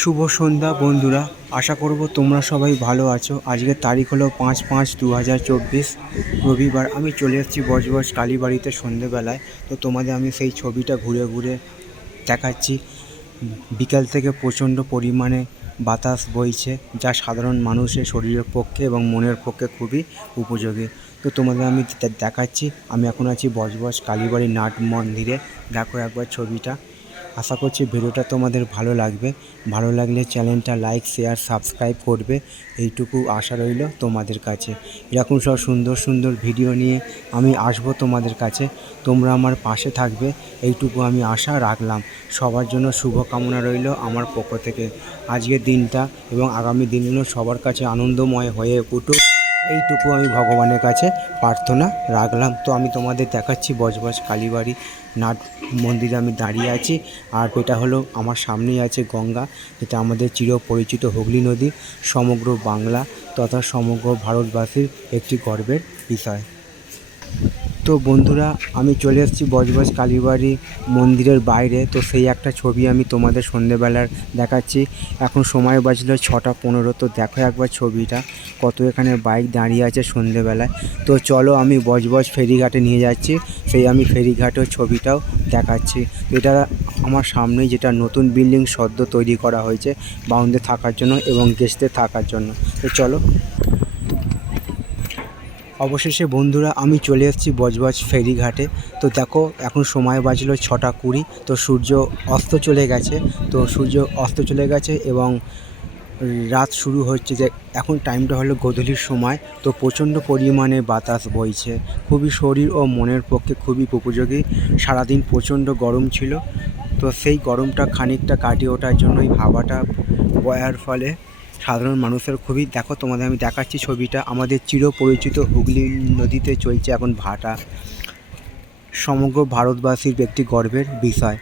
শুভ সন্ধ্যা বন্ধুরা, আশা করব তোমরা সবাই ভালো আছো। আজকের তারিখ হলো 5/5/2024 রবিবার। আমি চলে এসেছি বজবজ কালীবাড়িতে সন্ধেবেলায়। তো তোমাদের আমি সেই ছবিটা ঘুরে ঘুরে দেখাচ্ছি। বিকাল থেকে প্রচণ্ড পরিমাণে বাতাস বইছে, যা সাধারণ মানুষের শরীরের পক্ষে এবং মনের পক্ষে খুবই উপযোগী। তো তোমাদের আমি দেখাচ্ছি। আমি এখন আছি বজবজ কালীবাড়ি নাট মন্দিরে। দেখো একবার ছবিটা। আশা করছি ভিডিওটা তোমাদের ভালো লাগবে। ভালো লাগলে চ্যানেলটা লাইক, শেয়ার, সাবস্ক্রাইব করবে, এইটুকু আশা রইল তোমাদের কাছে। এরকম সব সুন্দর সুন্দর ভিডিও নিয়ে আমি আসবো তোমাদের কাছে। তোমরা আমার পাশে থাকবে, এইটুকু আমি আশা রাখলাম। সবার জন্য শুভকামনা রইল আমার পক্ষ থেকে। আজকের দিনটা এবং আগামী দিনগুলো সবার কাছে আনন্দময় হয়ে উঠুক, এইটুকু আমি ভগবানের কাছে প্রার্থনা রাখলাম। তো আমি তোমাদের দেখাচ্ছি বজবজ কালীবাড়ি নাট মন্দিরে আমি দাঁড়িয়ে আছি। আর এটা হলো আমার সামনেই আছে গঙ্গা, যেটা আমাদের চিরপরিচিত হুগলি নদী। সমগ্র বাংলা তথা সমগ্র ভারতবাসীর একটি গর্বের বিষয়। তো বন্ধুরা, আমি চলে এসেছি বজবজ কালীবাড়ি মন্দিরের বাইরে। তো সেই একটা ছবি আমি তোমাদের সন্ধেবেলার দেখাচ্ছি। এখন সময় বাজলো 6টা 15। তো দেখো একবার ছবিটা, কত এখানে বাইক দাঁড়িয়ে আছে সন্ধেবেলায়। তো চলো আমি বজবজ ফেরিঘাটে নিয়ে যাচ্ছি। সেই আমি ফেরিঘাটের ছবিটাও দেখাচ্ছি। এটা আমার সামনেই যেটা নতুন বিল্ডিং সদ্য তৈরি করা হয়েছে বাউন্ডে থাকার জন্য এবং গেস্টদের থাকার জন্য। তো চলো। অবশেষে বন্ধুরা আমি চলে এসেছি বজবজ ফেরিঘাটে। তো দেখো এখন সময় বাজলো 6টা 20। তো সূর্য অস্ত চলে গেছে। এবং রাত শুরু হচ্ছে। যে এখন টাইমটা হলো গোধূলির সময়। তো প্রচণ্ড পরিমাণে বাতাস বইছে, খুবই শরীর ও মনের পক্ষে খুবই উপযোগী। সারাদিন প্রচণ্ড গরম ছিল, তো সেই গরমটা খানিকটা কাটিয়ে ওঠার জন্যই হাওয়াটা বয়ার ফলে সাধারণ মানুষের খুবই। দেখো তোমাদের আমি দেখাচ্ছি ছবিটা। আমাদের চিরপরিচিত হুগলি নদীতে চলছে এখন ভাটা। সমগ্র ভারতবাসীর একটি গর্বের বিষয়।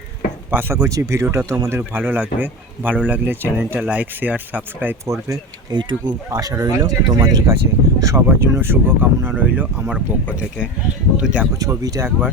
আশা করছি ভিডিওটা তোমাদের ভালো লাগবে। ভালো লাগলে চ্যানেলটা লাইক, শেয়ার, সাবস্ক্রাইব করবে, এইটুকু আশা রইল তোমাদের কাছে। সবার জন্য শুভকামনা রইল আমার পক্ষ থেকে। তো দেখো ছবিটা একবার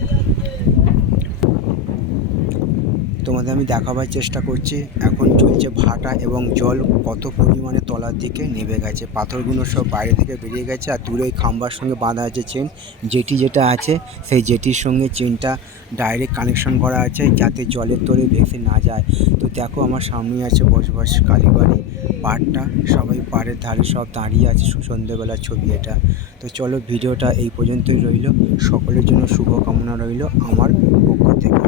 তোমাদের আমি দেখাবার চেষ্টা করছি। এখন চলছে ভাটা এবং জল কত পরিমাণে তলার দিকে নেমে গেছে। পাথরগুলো সব বাইরে থেকে বেরিয়ে গেছে। আর দূরে খাম্বার সঙ্গে বাঁধা আছে চেন। জেটি যেটা আছে সেই জেটির সঙ্গে চেনটা ডাইরেক্ট কানেকশন করা আছে, যাতে জলের তলে ভেসে না যায়। তো দেখো আমার সামনেই আছে বজবজ কালীবাড়ি পাড়টা। সবাই পাড়ের ধারে সব দাঁড়িয়ে আছে। সন্ধ্যেবেলার ছবি এটা। তো চলো, ভিডিওটা এই পর্যন্তই রইল। সকলের জন্য শুভকামনা রইল আমার পক্ষ থেকে।